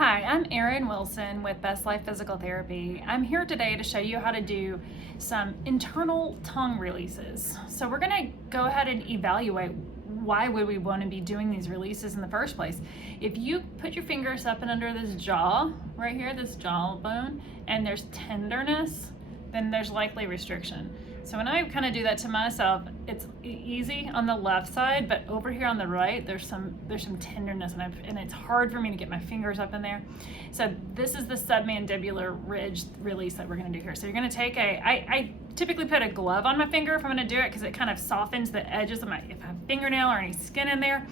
Hi, I'm Erin Wilson with Best Life Physical Therapy. I'm here today to show you how to do some internal tongue releases. So we're going to go ahead and evaluate why would we want to be doing these releases in the first place. If you put your fingers up and under this jaw, right here, this jawbone, and there's tenderness, then there's likely restriction. So when I kind of do that to myself, it's easy on the left side, but over here on the right, there's some tenderness, and it's hard for me to get my fingers up in there. So this is the submandibular ridge release that we're going to do here. So you're going to take I typically put a glove on my finger if I'm going to do it, because it kind of softens the edges of my, if I have fingernail or any skin in there.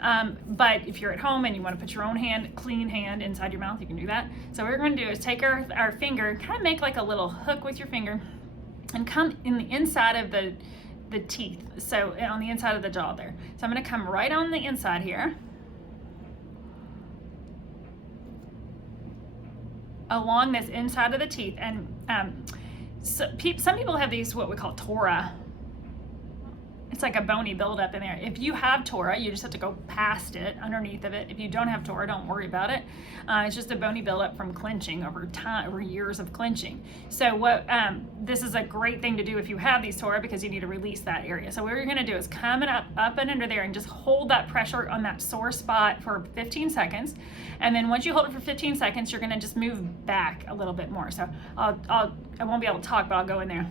But if you're at home and you want to put your own hand, clean hand inside your mouth, you can do that. So what we're going to do is take our finger, kind of make like a little hook with your finger, and come in the inside of the teeth, so on the inside of the jaw there. So I'm going to come right on the inside here, along this inside of the teeth, and some people have these, what we call tora. It's like a bony buildup in there. If you have tora, you just have to go past it, underneath of it. If you don't have tora, don't worry about it. It's just a bony buildup from clenching over time, over years of clenching. So this is a great thing to do if you have these tora, because you need to release that area. So what you're gonna do is come up and under there and just hold that pressure on that sore spot for 15 seconds. And then once you hold it for 15 seconds, you're gonna just move back a little bit more. So I won't be able to talk, but I'll go in there.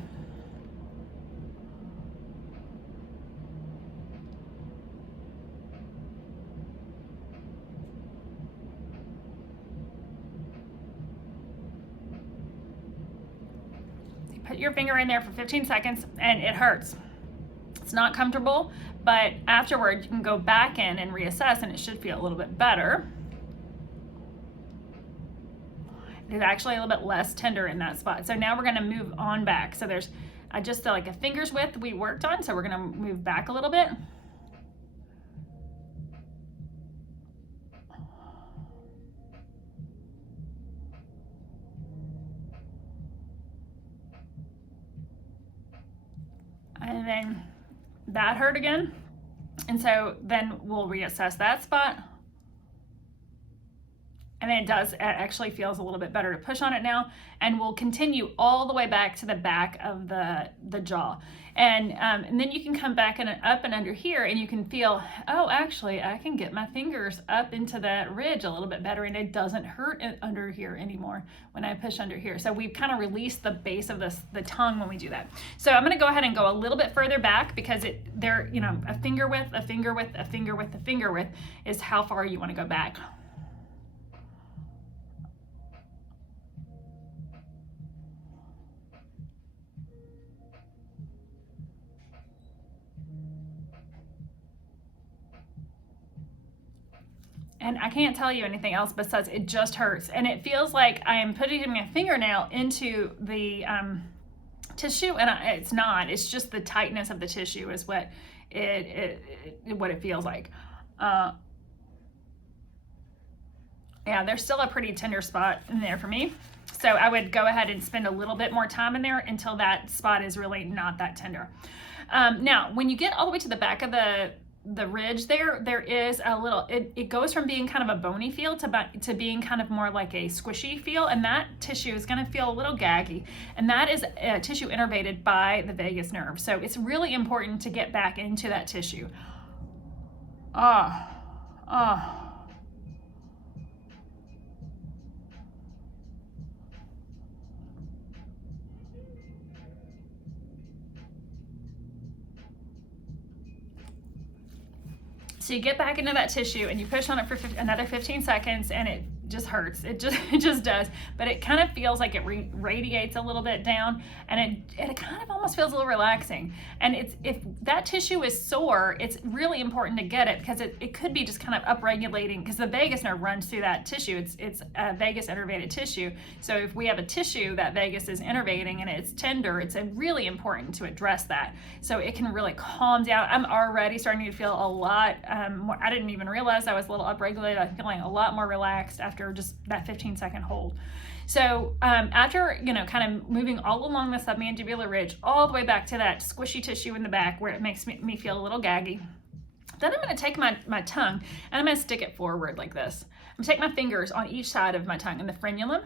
Put your finger in there for 15 seconds and it hurts. It's not comfortable, but afterward you can go back in and reassess and it should feel a little bit better. It is actually a little bit less tender in that spot. So now we're gonna move on back. So there's just like a finger's width we worked on, so we're gonna move back a little bit. And then that hurt again. And so then we'll reassess that spot. And then it actually feels a little bit better to push on it now. And we'll continue all the way back to the back of the jaw. And then you can come back and up and under here, and you can feel, oh, actually, I can get my fingers up into that ridge a little bit better, and it doesn't hurt under here anymore when I push under here. So we've kind of released the base of the tongue when we do that. So I'm going to go ahead and go a little bit further back, because a finger width, a finger width, a finger width, a finger width is how far you want to go back. And I can't tell you anything else besides it just hurts. And it feels like I am putting my fingernail into the tissue, and it's not. It's just the tightness of the tissue is what it feels like. Yeah, there's still a pretty tender spot in there for me. So I would go ahead and spend a little bit more time in there until that spot is really not that tender. Now, when you get all the way to the back of the ridge there is a little, it goes from being kind of a bony feel to being kind of more like a squishy feel, and that tissue is going to feel a little gaggy, and that is a tissue innervated by the vagus nerve. So it's really important to get back into that tissue. So you get back into that tissue and you push on it for another 15 seconds, and it just hurts. It just does. But it kind of feels like it radiates a little bit down, and it kind of almost feels a little relaxing. And if that tissue is sore, it's really important to get it, because it could be just kind of upregulating, because the vagus nerve runs through that tissue. It's a vagus innervated tissue. So if we have a tissue that vagus is innervating and it's tender, it's really important to address that, so it can really calm down. I'm already starting to feel a lot more. I didn't even realize I was a little upregulated. I'm feeling a lot more relaxed after just that 15-second hold. So after, kind of moving all along the submandibular ridge, all the way back to that squishy tissue in the back where it makes me feel a little gaggy, Then I'm going to take my tongue and I'm going to stick it forward like this. I'm going to take my fingers on each side of my tongue in the frenulum.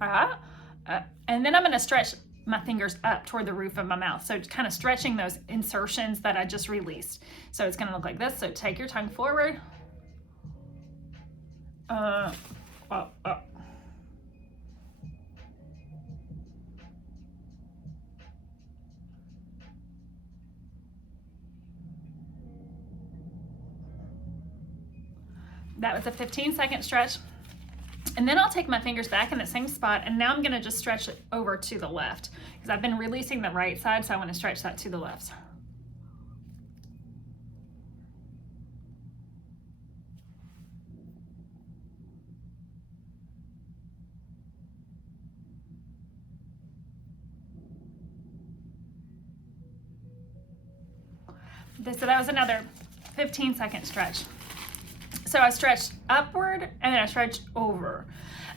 And then I'm going to stretch my fingers up toward the roof of my mouth. So kind of stretching those insertions that I just released. So it's going to look like this. So take your tongue forward. That was a 15-second stretch. And then I'll take my fingers back in the same spot, and now I'm gonna just stretch it over to the left because I've been releasing the right side, so I wanna stretch that to the left. So that was another 15-second stretch. So I stretched upward and then I stretched over.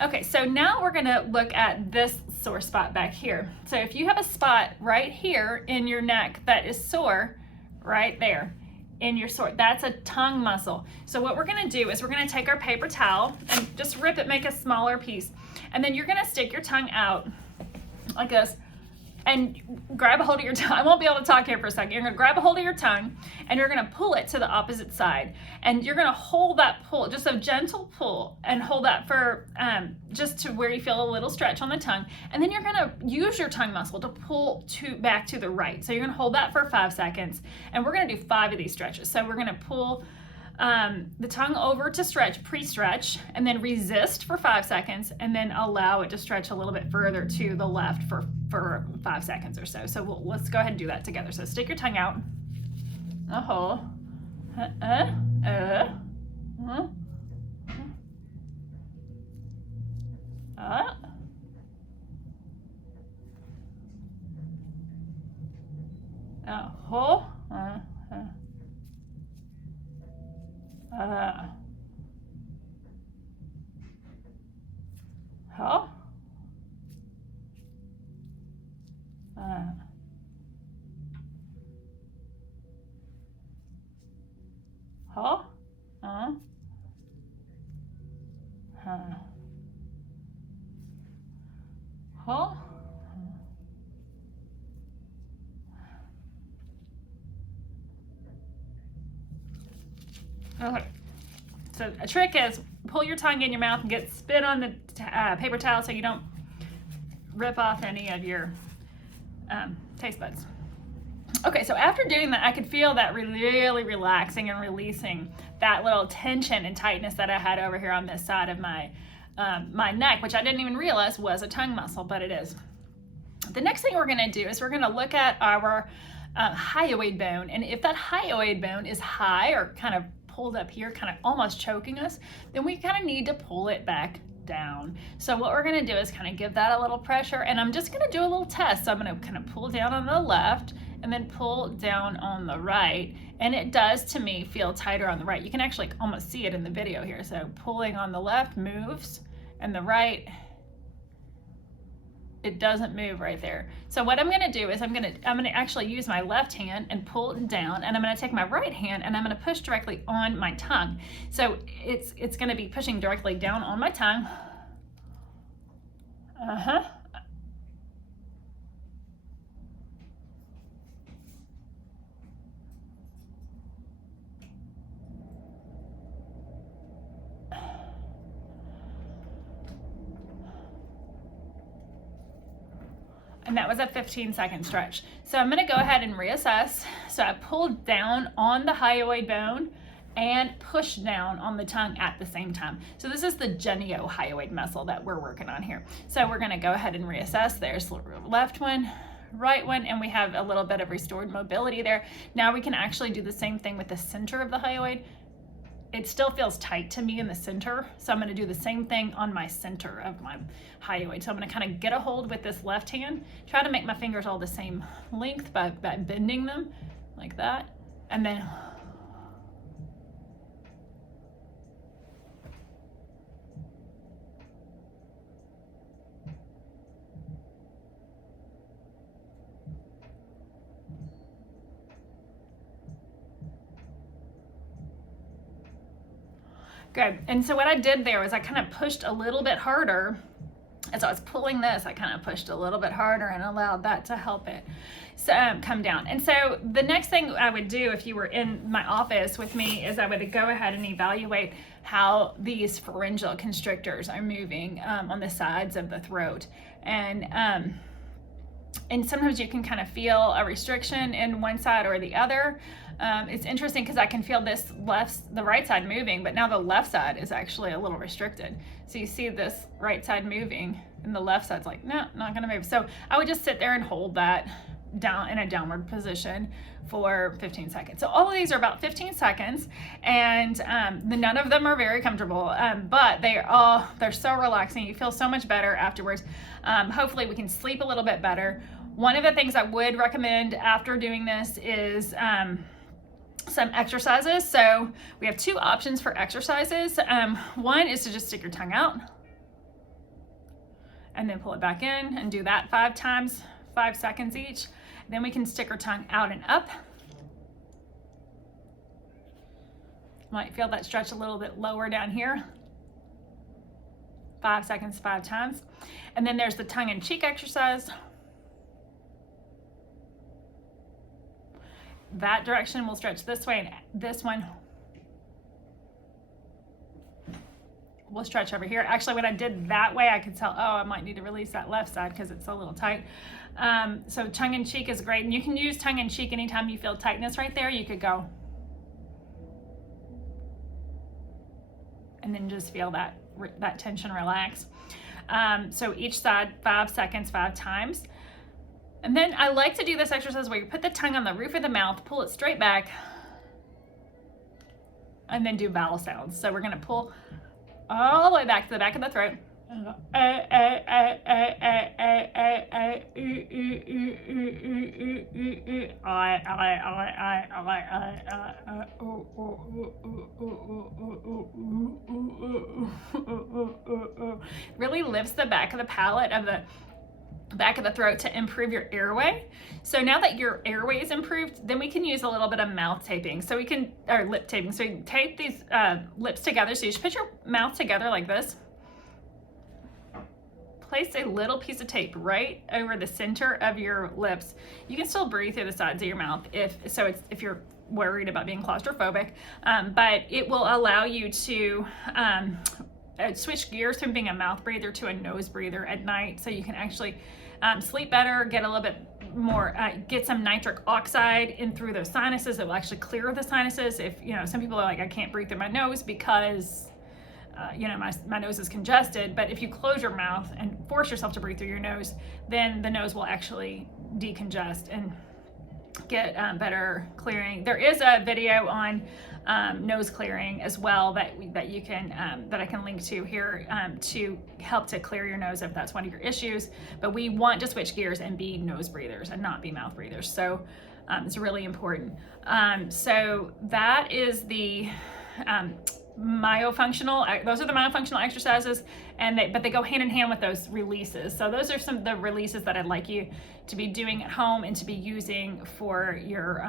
Okay, so now we're gonna look at this sore spot back here. So if you have a spot right here in your neck that is sore, right there in your sore, that's a tongue muscle. So what we're gonna do is we're gonna take our paper towel and just rip it, make a smaller piece. And then you're gonna stick your tongue out like this and grab a hold of your tongue. I won't be able to talk here for a second. You're gonna grab a hold of your tongue and you're gonna pull it to the opposite side. And you're gonna hold that pull, just a gentle pull, and hold that for just to where you feel a little stretch on the tongue. And then you're gonna use your tongue muscle to pull back to the right. So you're gonna hold that for 5 seconds. And we're gonna do 5 of these stretches. So we're gonna pull the tongue over to stretch, pre-stretch, and then resist for 5 seconds, and then allow it to stretch a little bit further to the left for 5 seconds or so. So let's go ahead and do that together. So stick your tongue out. Hold. Hold. Okay. So a trick is pull your tongue in your mouth and get spit on the paper towel so you don't rip off any of your taste buds. Okay, so after doing that, I could feel that really relaxing and releasing that little tension and tightness that I had over here on this side of my my neck, which I didn't even realize was a tongue muscle, but it is. The next thing we're gonna do is we're gonna look at our hyoid bone, and if that hyoid bone is high or kind of pulled up here, kind of almost choking us, then we kind of need to pull it back down. So what we're gonna do is kind of give that a little pressure, and I'm just gonna do a little test. So I'm gonna kind of pull down on the left and then pull down on the right, and it does to me feel tighter on the right. You can actually almost see it in the video here. So pulling on the left moves, and the right, it doesn't move right there. So what I'm gonna do is I'm gonna actually use my left hand and pull it down, and I'm gonna take my right hand and I'm gonna push directly on my tongue. So it's gonna be pushing directly down on my tongue. And that was a 15-second stretch. So I'm gonna go ahead and reassess. So I pulled down on the hyoid bone and push down on the tongue at the same time. So this is the geniohyoid muscle that we're working on here. So we're gonna go ahead and reassess. There's the left one, right one, and we have a little bit of restored mobility there. Now we can actually do the same thing with the center of the hyoid. It still feels tight to me in the center, so I'm gonna do the same thing on my center of my hyoid. So I'm gonna kind of get a hold with this left hand, try to make my fingers all the same length by bending them like that, and then Good. And so what I did there was I kind of pushed a little bit harder. As I was pulling this, I kind of pushed a little bit harder and allowed that to help it come down. And so the next thing I would do if you were in my office with me is I would go ahead and evaluate how these pharyngeal constrictors are moving on the sides of the throat. And sometimes you can kind of feel a restriction in one side or the other. It's interesting because I can feel the right side moving, but now the left side is actually a little restricted. So you see this right side moving and the left side's like, no, not gonna move. So I would just sit there and hold that down in a downward position for 15 seconds. So all of these are about 15 seconds, and none of them are very comfortable, but they're so relaxing. You feel so much better afterwards. Hopefully we can sleep a little bit better. One of the things I would recommend after doing this is some exercises. So we have two options for exercises. One is to just stick your tongue out and then pull it back in and do that 5 times, 5 seconds each. Then we can stick our tongue out and up. Might feel that stretch a little bit lower down here. 5 seconds, 5 times. And then there's the tongue and cheek exercise. That direction will stretch this way, and this one will stretch over here. Actually, when I did that way, I could tell, oh, I might need to release that left side because it's a little tight. So tongue and cheek is great, and you can use tongue and cheek anytime you feel tightness right there. You could go and then just feel that tension relax. So each side, 5 seconds, 5 times. And then I like to do this exercise where you put the tongue on the roof of the mouth, pull it straight back, and then do vowel sounds. So we're gonna pull all the way back to the back of the throat. Really lifts the back of the palate of the back of the throat to improve your airway. So now that your airway is improved, then we can use a little bit of mouth taping. So we can, or lip taping. So you can tape these lips together. So you just put your mouth together like this. Place a little piece of tape right over the center of your lips. You can still breathe through the sides of your mouth if you're worried about being claustrophobic, but it will allow you to switch gears from being a mouth breather to a nose breather at night, so you can actually sleep better, get a little bit more, get some nitric oxide in through those sinuses. It will actually clear the sinuses. If, some people are like, I can't breathe through my nose because my nose is congested, but if you close your mouth and force yourself to breathe through your nose, then the nose will actually decongest and get better clearing. There is a video on nose clearing as well that you can that I can link to here to help to clear your nose if that's one of your issues. But we want to switch gears and be nose breathers and not be mouth breathers. So it's really important. So that is the myofunctional. Those are the myofunctional exercises, but they go hand in hand with those releases. So those are some of the releases that I'd like you to be doing at home and to be using for your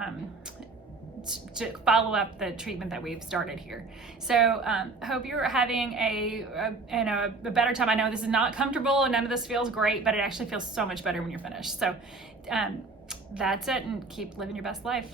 to follow up the treatment that we've started here. So hope you're having a better time. I know this is not comfortable and none of this feels great, but it actually feels so much better when you're finished. So that's it, and keep living your best life.